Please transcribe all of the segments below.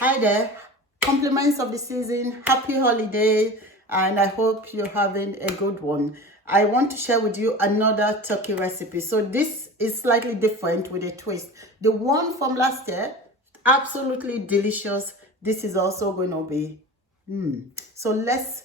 Hi there, compliments of the season, happy holiday, and I hope you're having a good one. I want to share with you another turkey recipe. So this is slightly different with a twist. The one from last year, absolutely delicious. This is also going to be so let's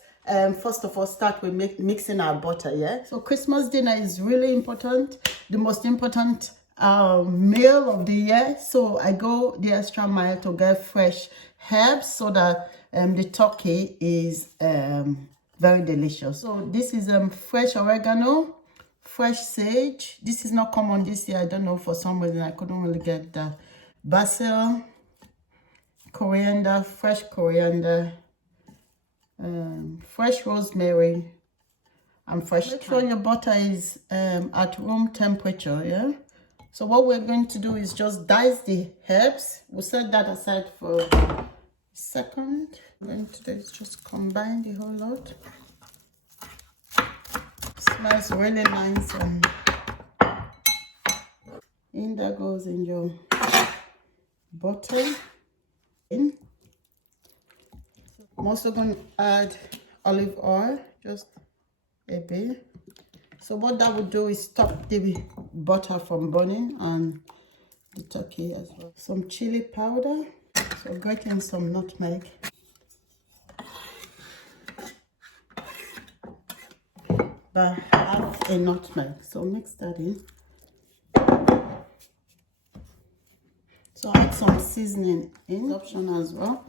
first of all start with mixing our butter. Yeah, so Christmas dinner is really important, the most important meal of the year. So I go the extra mile to get fresh herbs so that the turkey is very delicious. So this is fresh oregano, fresh sage. This is not common this year. I don't know, for some reason I couldn't really get that. Basil, coriander, fresh coriander, fresh rosemary, and fresh thyme. Make sure your butter is at room temperature. Yeah, so what we're going to do is just dice the herbs. We'll set that aside for a second. What we're going to do is just combine the whole lot. Smells really nice, and in there goes in your butter. I'm also going to add olive oil, just a bit. So what that would do is stop the butter from burning and the turkey as well. Some chili powder, so grate in some nutmeg. About half a nutmeg, so mix that in. So add some seasoning in, optional as well.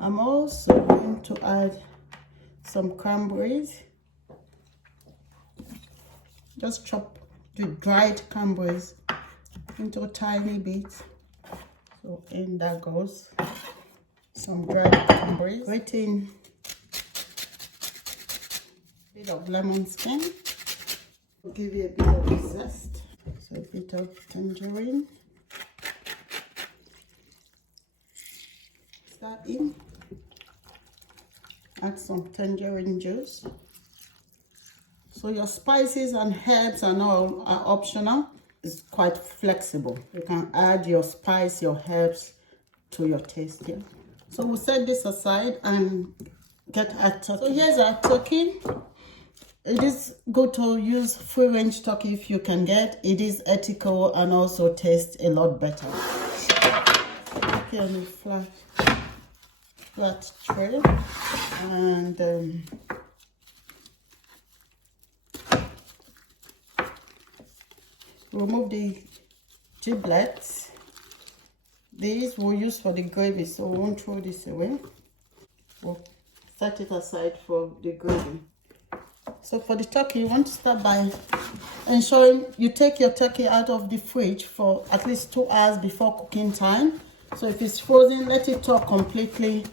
I'm also going to add some cranberries. Just chop the dried cranberries into tiny bits. So in that goes some dried cranberries. Grate in a bit of lemon skin. We'll give you a bit of zest. So a bit of tangerine. That in. Add some tangerine juice. So your spices and herbs and all are optional. It's quite flexible. You can add your spice, your herbs to your taste here. So we'll set this aside and get our turkey. So here's our turkey. It is good to use free range turkey if you can get. It is ethical and also tastes a lot better. Turkey on a flat tray, and remove the giblets. These we'll use for the gravy, so we won't throw this away. We'll set it aside for the gravy. So for the turkey, you want to start by ensuring you take your turkey out of the fridge for at least 2 hours before cooking time. So if it's frozen, let it thaw completely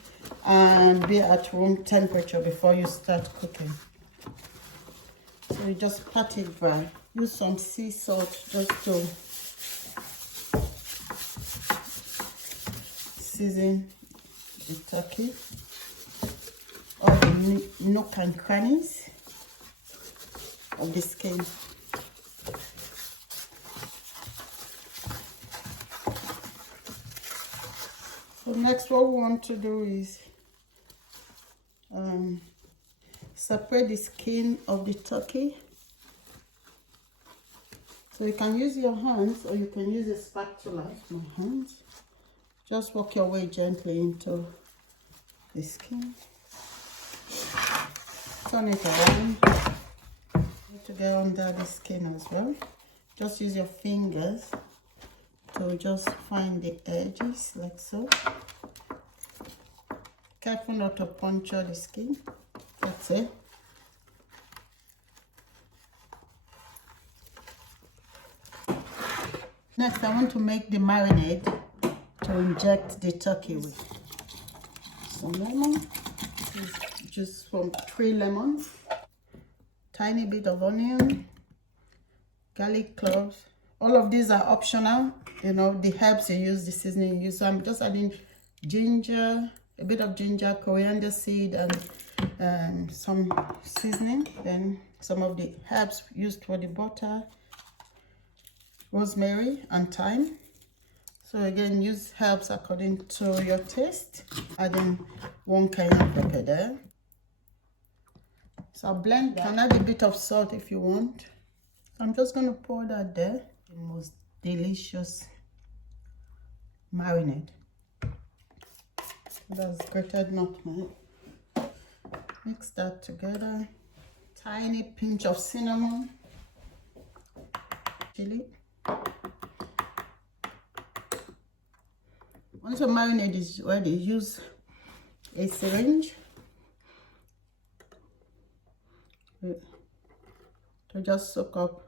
and be at room temperature before you start cooking. So you just pat it dry. Use some sea salt just to season the turkey, all the nook and crannies of the skin. So next, what we want to do is separate the skin of the turkey. So you can use your hands or you can use a spatula. My hands. Just work your way gently into the skin. Turn it around. To get under the skin as well. Just use your fingers to just find the edges like so. Careful not to puncture the skin. That's it. Next, I want to make the marinade to inject the turkey with. Some lemon. This is just from 3 lemons. Tiny bit of onion, garlic cloves. All of these are optional. You know, the herbs you use, the seasoning you use. So I'm just adding ginger, a bit of ginger, coriander seed, and some seasoning. Then some of the herbs used for the butter, rosemary and thyme. So again, use herbs according to your taste. Adding 1 cayenne pepper there. So I'll blend that. You can add a bit of salt if you want. So I'm just going to pour that there. The most delicious marinade. That's grated nutmeg. Mix that together. Tiny pinch of cinnamon. Chili. Once your marinade is ready, use a syringe to just soak up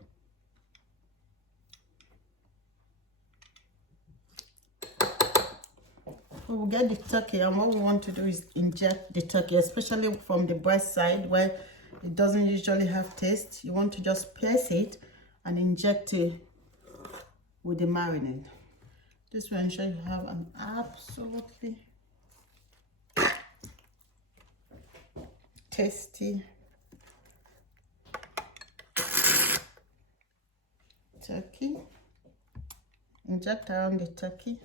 we will get the turkey, and what we want to do is inject the turkey, especially from the breast side where it doesn't usually have taste. You want to just place it and inject it with the marinade. This will ensure you have an absolutely tasty turkey. Inject around the turkey.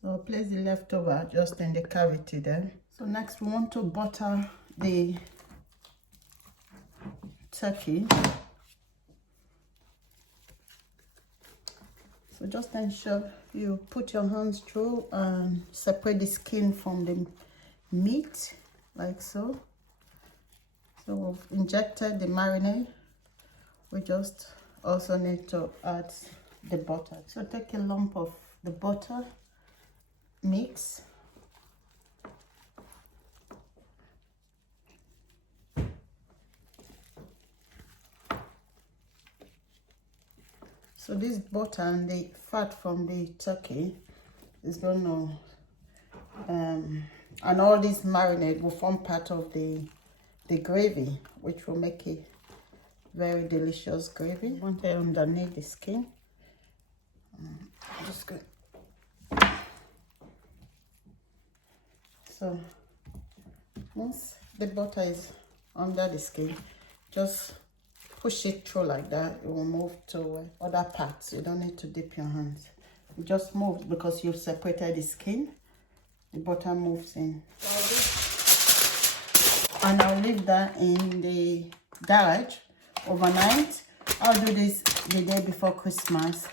So place the leftover just in the cavity there. So next we want to butter the turkey. So just ensure you put your hands through and separate the skin from the meat, like so. So we've injected the marinade. We just also need to add the butter. So take a lump of the butter, mix. So this butter and the fat from the turkey is going to, and all this marinade will form part of the gravy, which will make it very delicious gravy. You want it underneath the skin. I'm just going. So once the butter is under the skin, just push it through like that. It will move to other parts. You don't need to dip your hands. You just move because you've separated the skin. The butter moves in. And I'll leave that in the garage overnight. I'll do this the day before Christmas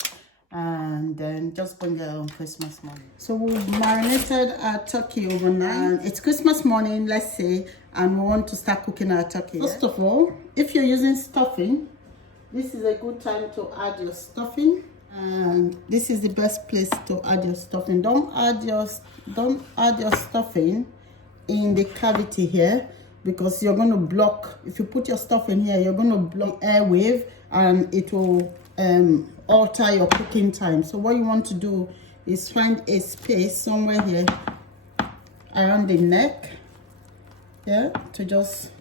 and then just bring it on Christmas morning. So we've marinated our turkey overnight. And it's Christmas morning, let's say, and we want to start cooking our turkey. First of all, if you're using stuffing, this is a good time to add your stuffing. And this is the best place to add your stuffing. Don't add your stuffing in the cavity here, because you're going to block. If you put your stuff in here, you're going to block airwave and it will alter your cooking time. So what you want to do is find a space somewhere here around the neck, yeah, to just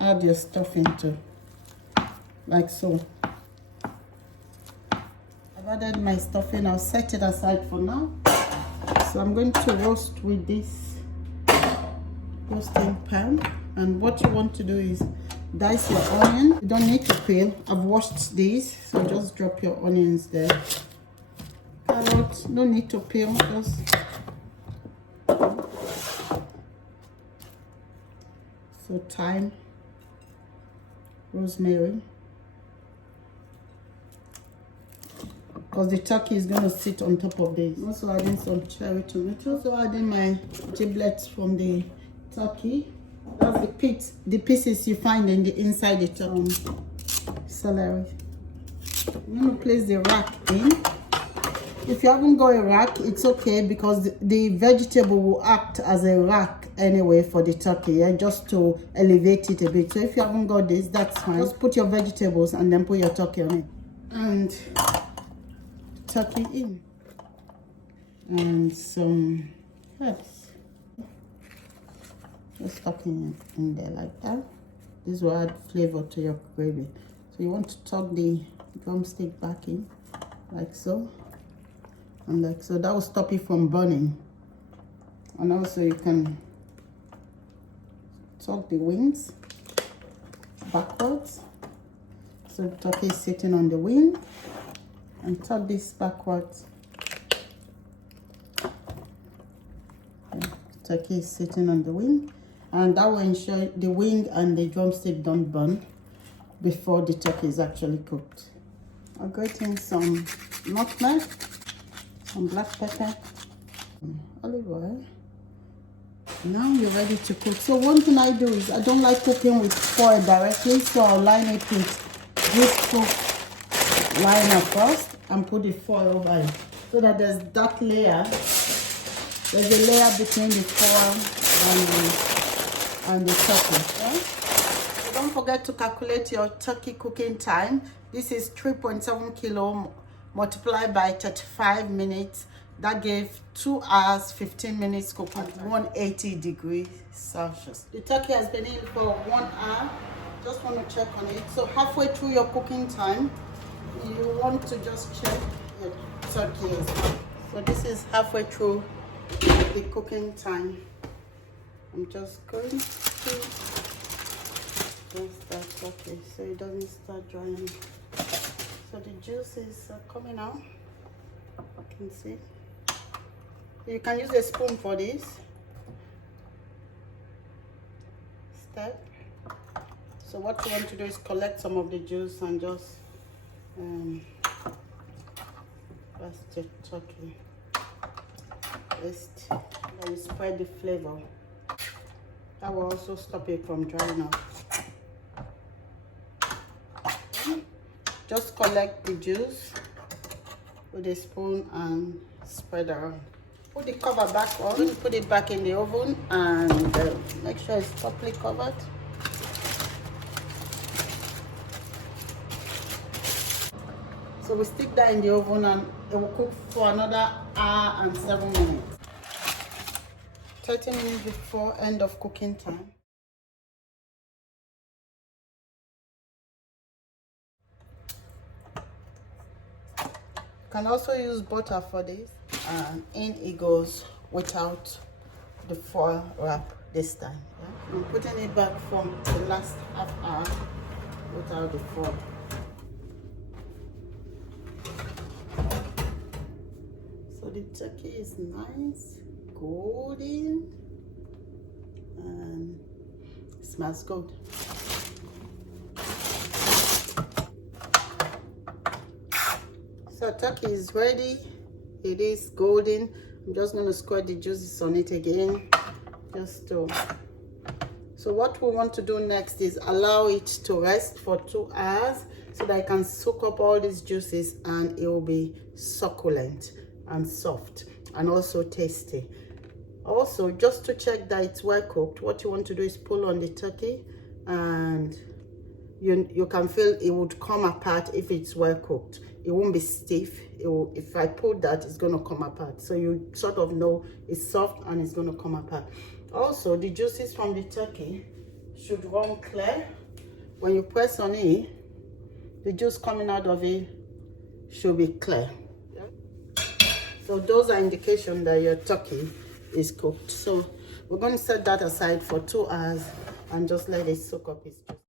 add your stuffing to, like so. I've added my stuffing. I'll set it aside for now. So I'm going to roast with this roasting pan, and what you want to do is dice your onion. You don't need to peel. I've washed these, so just drop your onions there. Carrots, no need to peel, just so thyme, rosemary, because the turkey is going to sit on top of this. I'm also adding some cherry tomatoes. Also adding my giblets from the turkey. That's the pieces you find in the inside the turkey. Celery. I'm going to place the rack in. If you haven't got a rack, it's okay, because the vegetable will act as a rack anyway for the turkey, yeah, just to elevate it a bit. So if you haven't got this, that's fine. Just put your vegetables and then put your turkey on it. And turkey in. And some herbs. Just stuffing it in there like that. This will add flavor to your gravy. So you want to tuck the drumstick back in, like so. And like so, that will stop it from burning. And also you can tuck the wings backwards So the turkey is sitting on the wing, and turn this backwards. Turkey is sitting on the wing, and that will ensure the wing and the drumstick don't burn before the turkey is actually cooked. I'll grate in some nutmeg, some black pepper, olive oil. Now you're ready to cook. So one thing I do is I don't like cooking with foil directly, so I'll line it with this cook liner first and put the foil over it, so that there's that layer. There's a layer between the foil and the turkey. Yeah? So don't forget to calculate your turkey cooking time. This is 3.7 kilo multiplied by 35 minutes. That gave 2 hours 15 minutes cooking at 180 degrees Celsius. The turkey has been in for 1 hour. Just want to check on it. So halfway through your cooking time, you want to just check your turkey as well. So this is halfway through the cooking time. I'm just going to press that turkey so it doesn't start drying. So the juice is coming out. You can see. You can use a spoon for this step. So what you want to do is collect some of the juice and just press the turkey. Then you spread the flavor. That will also stop it from drying out. Just collect the juice with a spoon and spread around. Put the cover back on, put it back in the oven, and make sure it's properly covered. So we stick that in the oven and it will cook for another hour and 7 minutes. 30 minutes before end of cooking time. You can also use butter for this, and in it goes without the foil wrap this time. Yeah? I'm putting it back from the last half hour without the foil. So the turkey is nice, golden, and it smells good. So turkey is ready. It is golden. I'm just going to squirt the juices on it again, just to. So what we want to do next is allow it to rest for 2 hours so that it can soak up all these juices, and it will be succulent and soft and also tasty. Also, just to check that it's well cooked, what you want to do is pull on the turkey, and you can feel it would come apart if it's well cooked. It won't be stiff. If I pull that, it's going to come apart. So you sort of know it's soft and it's going to come apart. Also, the juices from the turkey should run clear. When you press on it, the juice coming out of it should be clear. So those are indications that your turkey is cooked. So we're going to set that aside for 2 hours and just let it soak up its juice.